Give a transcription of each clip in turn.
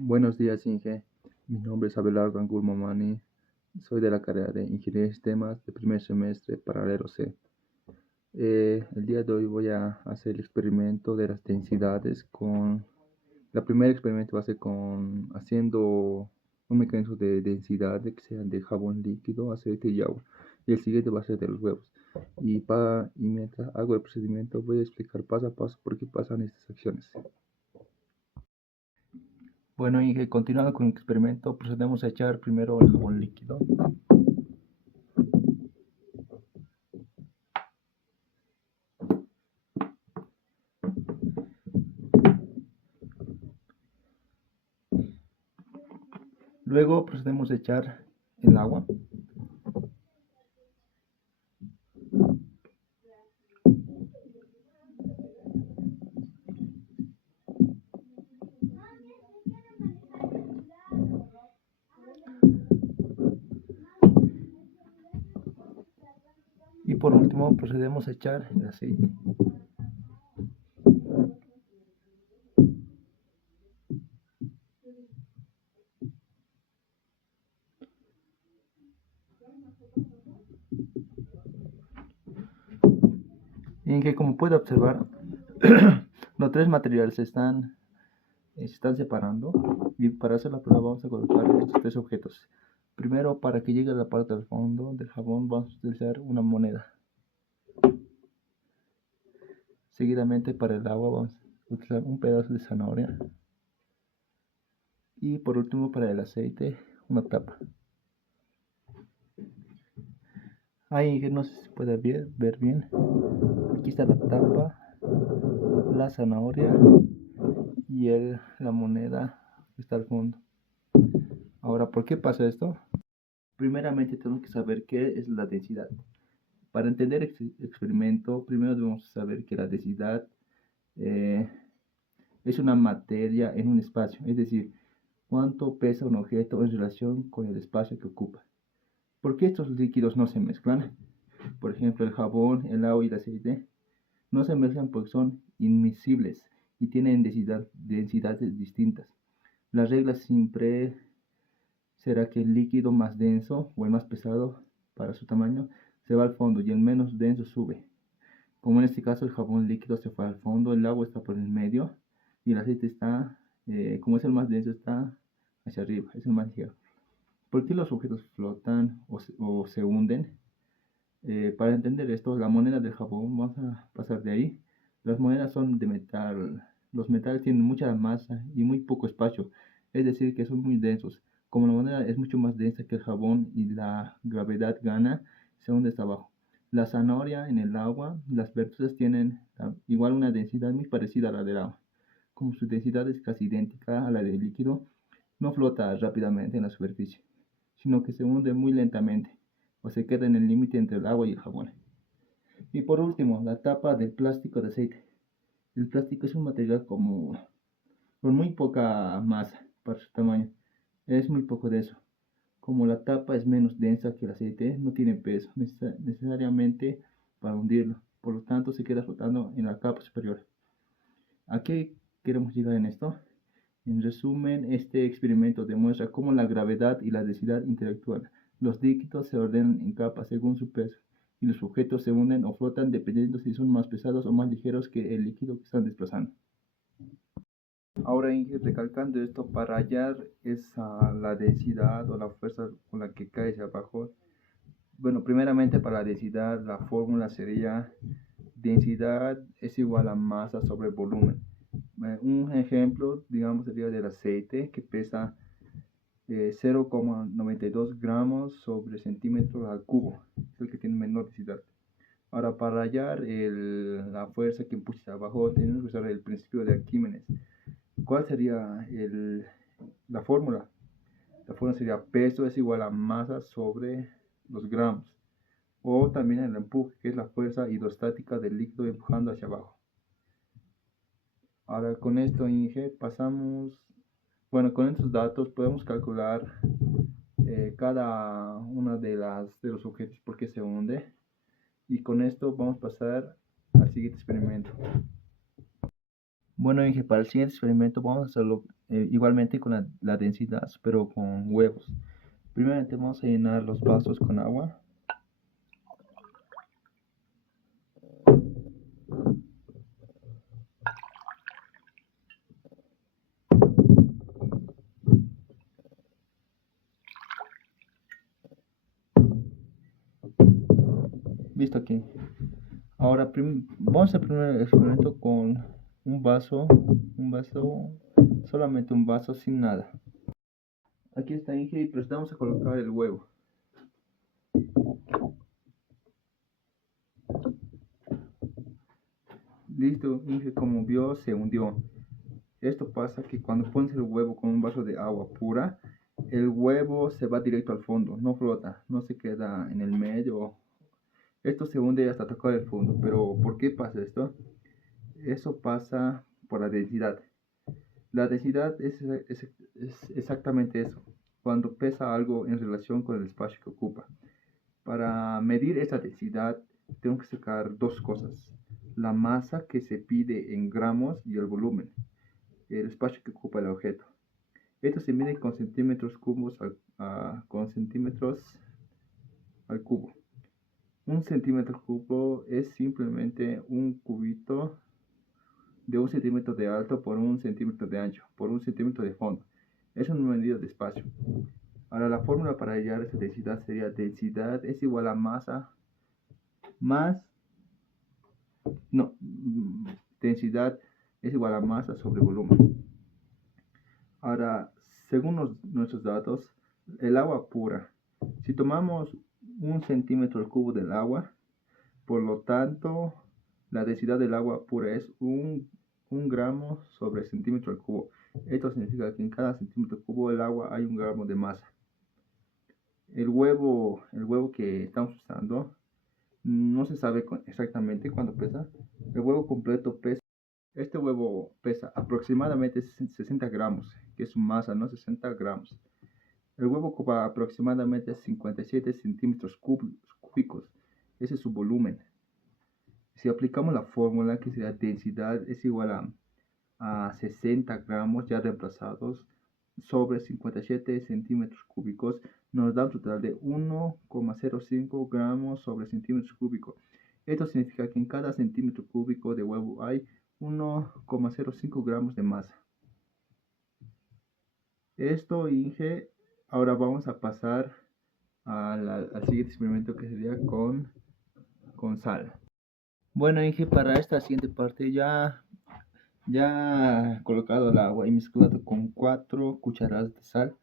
Buenos días, Inge. Mi nombre es Abelardo Angur Momani. Soy de la carrera de Ingeniería de Sistemas de primer semestre paralelo C. El día de hoy voy a hacer el experimento de las densidades con... La primera experimento va a ser haciendo un mecanismo de densidad que sea de jabón líquido, aceite y agua. Y el siguiente va a ser de los huevos. Y mientras hago el procedimiento voy a explicar paso a paso por qué pasan estas acciones. Bueno, Inge, continuando con el experimento, procedemos a echar primero el jabón líquido. Luego procedemos a echar el agua. Y por último procedemos a echar el aceite. Y en que, como puede observar, los tres materiales se están separando, y para hacer la prueba vamos a colocar estos tres objetos. Primero, para que llegue a la parte del fondo del jabón, vamos a utilizar una moneda. Seguidamente, para el agua vamos a utilizar un pedazo de zanahoria. Y por último, para el aceite, una tapa. Ahí no sé si se puede ver bien. Aquí está la tapa, la zanahoria y la moneda que está al fondo. Ahora, ¿por qué pasa esto? Primeramente tenemos que saber qué es la densidad. Para entender el experimento, primero debemos saber que la densidad es una materia en un espacio, es decir, cuánto pesa un objeto en relación con el espacio que ocupa. ¿Por qué estos líquidos no se mezclan? Por ejemplo, el jabón, el agua y el aceite no se mezclan porque son inmiscibles y tienen densidades distintas. La regla siempre será que el líquido más denso o el más pesado para su tamaño se va al fondo y el menos denso sube. Como en este caso el jabón líquido se fue al fondo, el agua está por el medio y el aceite está, como es el más denso, está hacia arriba, es el más ligero. ¿Por qué los objetos flotan o se hunden? Para entender esto, la moneda del jabón, vamos a pasar de ahí. Las monedas son de metal. Los metales tienen mucha masa y muy poco espacio, es decir, que son muy densos. Como la moneda es mucho más densa que el jabón y la gravedad gana, se hunde hasta abajo. La zanahoria en el agua, las verduzas tienen igual una densidad muy parecida a la del agua. Como su densidad es casi idéntica a la del líquido, no flota rápidamente en la superficie, sino que se hunde muy lentamente o se queda en el límite entre el agua y el jabón. Y por último, la tapa del plástico de aceite. El plástico es un material con muy poca masa para su tamaño. Es muy poco de eso. Como la tapa es menos densa que el aceite, no tiene peso necesariamente para hundirlo. Por lo tanto, se queda flotando en la capa superior. ¿A qué queremos llegar en esto? En resumen, este experimento demuestra cómo la gravedad y la densidad interactúan. Los líquidos se ordenan en capas según su peso, y los objetos se hunden o flotan dependiendo si son más pesados o más ligeros que el líquido que están desplazando. Ahora, recalcando esto, para hallar la densidad o la fuerza con la que cae hacia abajo, bueno, primeramente para la densidad, la fórmula sería densidad es igual a masa sobre volumen. Un ejemplo, digamos, sería del aceite que pesa 0,92 gramos sobre centímetro al cubo, es el que tiene menor densidad. Ahora, para hallar la fuerza que impulsa abajo, tenemos que usar el principio de Arquímedes. ¿Cuál sería la fórmula? La fórmula sería peso es igual a masa sobre los gramos. O también el empuje, que es la fuerza hidrostática del líquido empujando hacia abajo. Ahora con esto, Inge, bueno, con estos datos podemos calcular cada uno de los objetos por qué se hunde. Y con esto vamos a pasar al siguiente experimento. Bueno, Inge, para el siguiente experimento vamos a igualmente con la densidad, pero con huevos. Primeramente vamos a llenar los vasos con agua. Listo aquí. Ahora vamos a hacer primero el experimento con un vaso, solamente un vaso sin nada. Aquí está Inge, y procedamos a colocar el huevo. Listo, Inge, como vio, se hundió. Esto pasa que cuando pones el huevo con un vaso de agua pura, el huevo se va directo al fondo, no flota, no se queda en el medio. Esto se hunde hasta tocar el fondo. Pero ¿por qué pasa esto? Eso pasa por la densidad. La densidad es exactamente eso, cuando pesa algo en relación con el espacio que ocupa. Para medir esa densidad tengo que sacar dos cosas: la masa que se pide en gramos y el volumen, el espacio que ocupa el objeto. Esto se mide con centímetros cubos con centímetros al cubo. Un centímetro cubo es simplemente un cubito de 1 centímetro de alto por 1 centímetro de ancho por 1 centímetro de fondo. Es una medida de espacio. Ahora la fórmula para hallar esa densidad sería: densidad es igual a masa más, no, densidad es igual a masa sobre volumen. Ahora, según nuestros datos, el agua pura, si tomamos 1 centímetro al cubo del agua, por lo tanto, la densidad del agua pura es un gramo sobre centímetro al cubo. Esto significa que en cada centímetro cubo del agua hay 1 gramo de masa. El huevo que estamos usando no se sabe exactamente cuánto pesa. El huevo completo pesa. Este huevo pesa aproximadamente 60 gramos, que es su masa, ¿no? 60 gramos. El huevo ocupa aproximadamente 57 centímetros cúbicos. Ese es su volumen. Si aplicamos la fórmula, que sería densidad es igual a 60 gramos ya reemplazados sobre 57 centímetros cúbicos, nos da un total de 1,05 gramos sobre centímetros cúbicos. Esto significa que en cada centímetro cúbico de huevo hay 1,05 gramos de masa. Esto, Inge, ahora vamos a pasar al siguiente experimento, que sería con sal. Bueno, Inge, para esta siguiente parte ya colocado el agua y mezclado con 4 cucharadas de sal,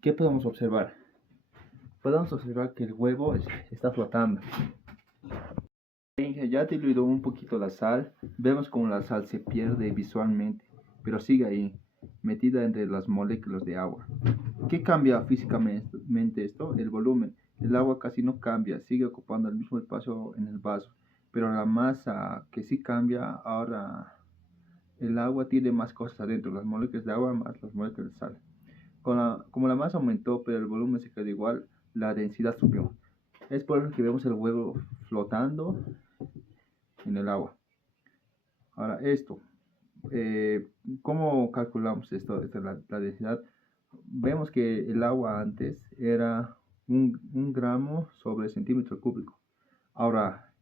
¿qué podemos observar? Podemos observar que el huevo está flotando. Ya diluido un poquito la sal, vemos como la sal se pierde visualmente, pero sigue ahí, metida entre las moléculas de agua. ¿Qué cambia físicamente esto? El volumen. El agua casi no cambia, sigue ocupando el mismo espacio en el vaso, pero la masa que sí cambia. Ahora el agua tiene más cosas adentro, las moléculas de agua más las moléculas de sal. Como la masa aumentó, pero el volumen se quedó igual, la densidad subió. Es por eso que vemos el huevo flotando en el agua. Ahora ¿cómo calculamos esto? La densidad. Vemos que el agua antes era un gramo sobre centímetro cúbico. Ahora,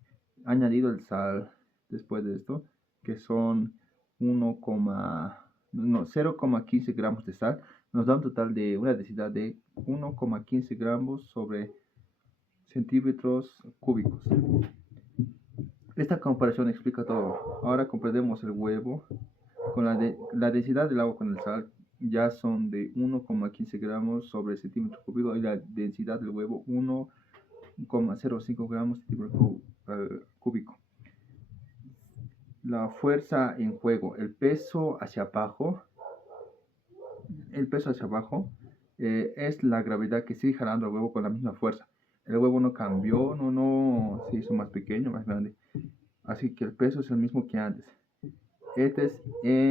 añadido el sal después de esto, que son 0,15 gramos de sal, nos da un total de una densidad de 1,15 gramos sobre centímetros cúbicos. Esta comparación explica todo. Ahora comprendemos el huevo con la densidad del agua con el sal. Ya son de 1,15 gramos sobre centímetro cúbico, y la densidad del huevo 1,05 gramos centímetro cúbico. La fuerza en juego, el peso hacia abajo, es la gravedad que sigue jalando el huevo con la misma fuerza. El huevo no cambió, no se hizo más pequeño, más grande. Así que el peso es el mismo que antes. Este es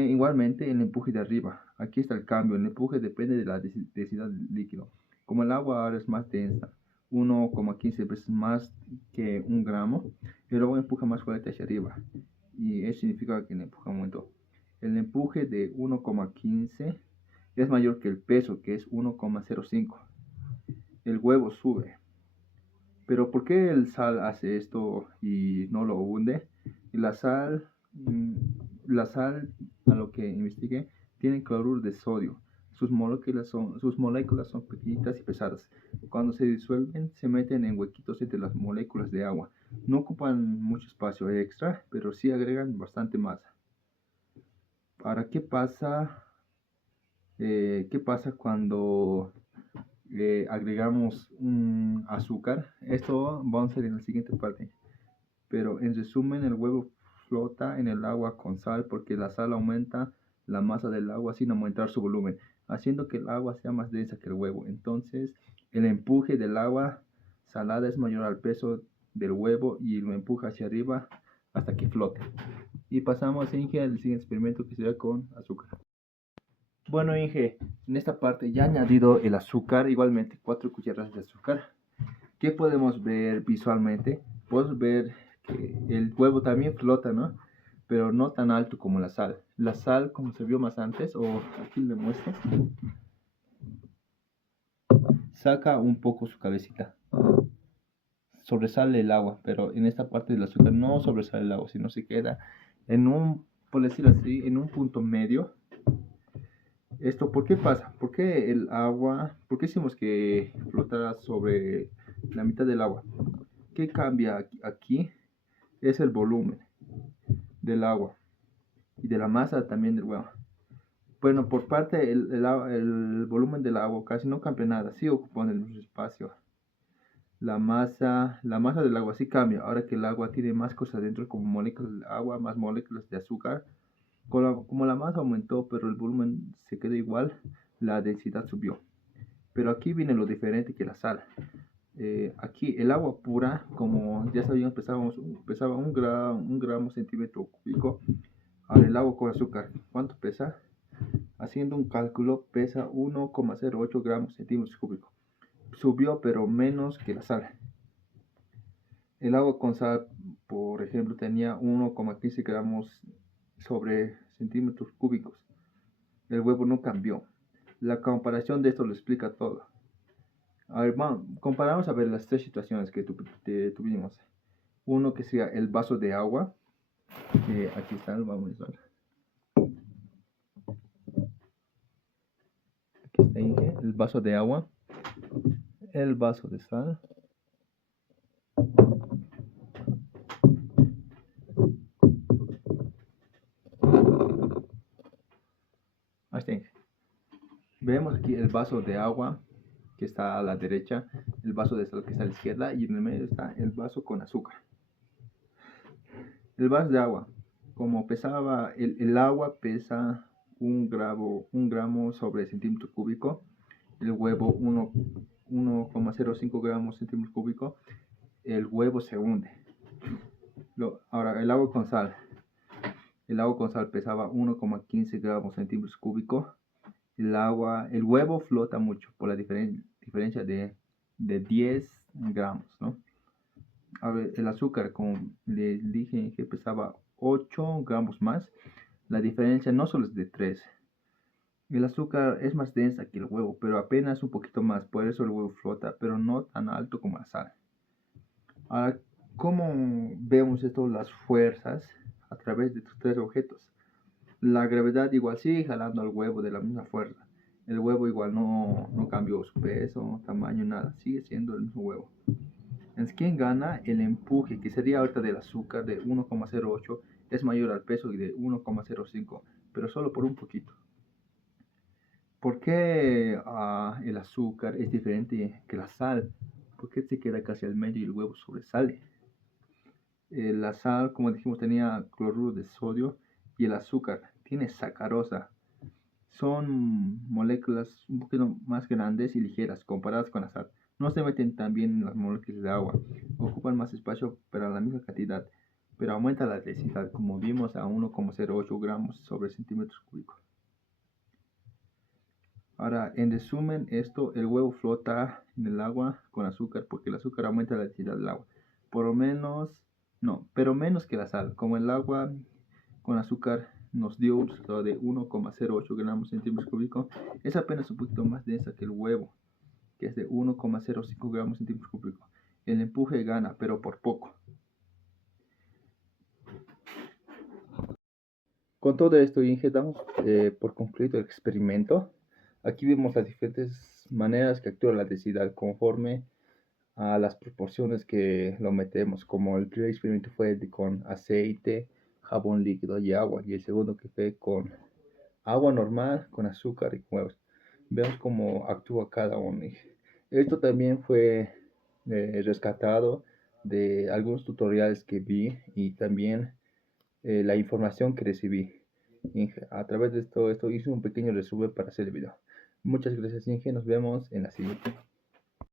igualmente el empuje de arriba. Aquí está el cambio. El empuje depende de la densidad del líquido. Como el agua ahora es más densa, 1,15 veces más que 1 gramo, el agua empuja más fuerte hacia arriba. Y eso significa que el empuje aumentó. El empuje de 1,15 es mayor que el peso, que es 1,05. El huevo sube. Pero ¿por qué el sal hace esto y no lo hunde? La sal, la sal, a lo que investigué, tiene cloruro de sodio. Sus moléculas son pequeñitas y pesadas. Cuando se disuelven, se meten en huequitos entre las moléculas de agua. No ocupan mucho espacio extra, pero sí agregan bastante masa. Ahora, ¿qué pasa cuando agregamos un azúcar? Esto vamos a ver en la siguiente parte. Pero en resumen, el huevo flota en el agua con sal porque la sal aumenta la masa del agua sin aumentar su volumen, haciendo que el agua sea más densa que el huevo. Entonces, el empuje del agua salada es mayor al peso del huevo y lo empuja hacia arriba hasta que flote. Y pasamos, Inge, al siguiente experimento que será con azúcar. Bueno, Inge, en esta parte ya he añadido el azúcar, igualmente 4 cucharadas de azúcar. ¿Qué podemos ver visualmente? Podemos ver que el huevo también flota, ¿no? Pero no tan alto como la sal. La sal, como se vio más antes, o aquí le muestro, saca un poco su cabecita. Sobresale el agua, pero en esta parte del azúcar no sobresale el agua, sino se queda en un, por decirlo así, en un punto medio. ¿Esto por qué pasa? ¿Por qué el agua, por qué hicimos que flotara sobre la mitad del agua? ¿Qué cambia aquí? Es el volumen del agua y de la masa también del huevo. Bueno, por parte el volumen del agua casi no cambia nada, sí ocupa el mismo espacio. La masa del agua sí cambia, ahora que el agua tiene más cosas dentro como moléculas de agua, más moléculas de azúcar. Como la masa aumentó pero el volumen se quedó igual, la densidad subió. Pero aquí viene lo diferente que la sal. Aquí el agua pura, como ya sabíamos, pesaba un gramo centímetro cúbico. Ahora el agua con azúcar, ¿cuánto pesa? Haciendo un cálculo, pesa 1,08 gramos centímetros cúbicos. Subió, pero menos que la sal. El agua con sal, por ejemplo, tenía 1,15 gramos sobre centímetros cúbicos. El huevo no cambió. La comparación de esto lo explica todo. A ver, comparamos a ver las tres situaciones que tuvimos. Uno que sea el vaso de agua. Aquí está, vamos a ver. Aquí está, el vaso de agua. El vaso de sal. Ahí está. Vemos aquí el vaso de agua que está a la derecha, el vaso de sal que está a la izquierda y en el medio está el vaso con azúcar. El vaso de agua, como pesaba, el agua pesa un gramo sobre centímetro cúbico, el huevo 1,05 gramos centímetro cúbico, el huevo se hunde. Ahora, el agua con sal pesaba 1,15 gramos centímetros cúbicos. El huevo flota mucho por la diferencia de 10 gramos, ¿no? A ver, el azúcar, como les dije, que pesaba 8 gramos más. La diferencia no solo es de 3. El azúcar es más densa que el huevo, pero apenas un poquito más. Por eso el huevo flota, pero no tan alto como la sal. Ahora, ¿cómo vemos esto, las fuerzas a través de estos tres objetos? La gravedad igual sigue jalando al huevo de la misma fuerza. El huevo igual no cambió su peso, tamaño, nada. Sigue siendo el mismo huevo. Entonces, ¿quién gana? El empuje, que sería ahorita del azúcar de 1,08, es mayor al peso de 1,05, pero solo por un poquito. ¿Por qué el azúcar es diferente que la sal? ¿Por qué se queda casi al medio y el huevo sobresale? La sal, como dijimos, tenía cloruro de sodio y el azúcar tiene sacarosa. Son moléculas un poquito más grandes y ligeras comparadas con la sal. No se meten tan bien en las moléculas de agua. Ocupan más espacio pero a la misma cantidad. Pero aumenta la densidad, como vimos, a 1,08 gramos sobre centímetros cúbicos. Ahora, en resumen, el huevo flota en el agua con azúcar porque el azúcar aumenta la densidad del agua. Pero menos que la sal. Como el agua con azúcar nos dio un resultado de 1,08 gramos centímetros cúbicos. Es apenas un poquito más densa que el huevo, que es de 1,05 gramos centímetros cúbicos. El empuje gana, pero por poco. Con todo esto, Inge, damos por concluido el experimento. Aquí vemos las diferentes maneras que actúa la densidad conforme a las proporciones que lo metemos, como el primer experimento fue con aceite, jabón líquido y agua, y el segundo que fue con agua normal, con azúcar y huevos. Vemos cómo actúa cada uno. Esto también fue rescatado de algunos tutoriales que vi y también la información que recibí. Inge, a través de esto hice un pequeño resumen para hacer el video. Muchas gracias, Inge. Nos vemos en la siguiente.